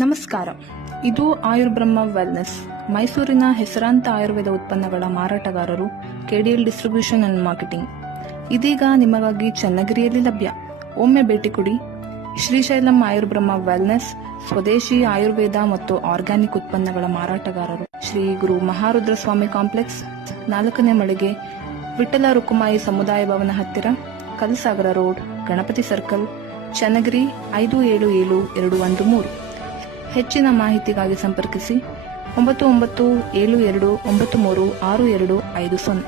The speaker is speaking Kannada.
ನಮಸ್ಕಾರ. ಇದು ಆಯುರ್ಬ್ರಹ್ಮ ವೆಲ್ನೆಸ್, ಮೈಸೂರಿನ ಹೆಸರಾಂತ ಆಯುರ್ವೇದ ಉತ್ಪನ್ನಗಳ ಮಾರಾಟಗಾರರು, ಕೆಡಿಎಲ್ ಡಿಸ್ಟ್ರಿಬ್ಯೂಷನ್ ಅಂಡ್ ಮಾರ್ಕೆಟಿಂಗ್. ಇದೀಗ ನಿಮಗಾಗಿ ಚನ್ನಗಿರಿಯಲ್ಲಿ ಲಭ್ಯ. ಒಮ್ಮೆ ಭೇಟಿ ಕೊಡಿ. ಶ್ರೀಶೈಲಂ ಆಯುರ್ಬ್ರಹ್ಮ ವೆಲ್ನೆಸ್ ಸ್ವದೇಶಿ ಆಯುರ್ವೇದ ಮತ್ತು ಆರ್ಗ್ಯಾನಿಕ್ ಉತ್ಪನ್ನಗಳ ಮಾರಾಟಗಾರರು, ಶ್ರೀ ಗುರು ಮಹಾರುದ್ರ ಸ್ವಾಮಿ ಕಾಂಪ್ಲೆಕ್ಸ್, 4ನೇ ಮಳಿಗೆ, ವಿಠಲ ರುಕುಮಾಯಿ ಸಮುದಾಯ ಭವನ ಹತ್ತಿರ, ಕಲ್ಸಾಗರ ರೋಡ್, ಗಣಪತಿ ಸರ್ಕಲ್, ಚನ್ನಗಿರಿ 577213. ಹೆಚ್ಚಿನ ಮಾಹಿತಿಗಾಗಿ ಸಂಪರ್ಕಿಸಿ 9972936250.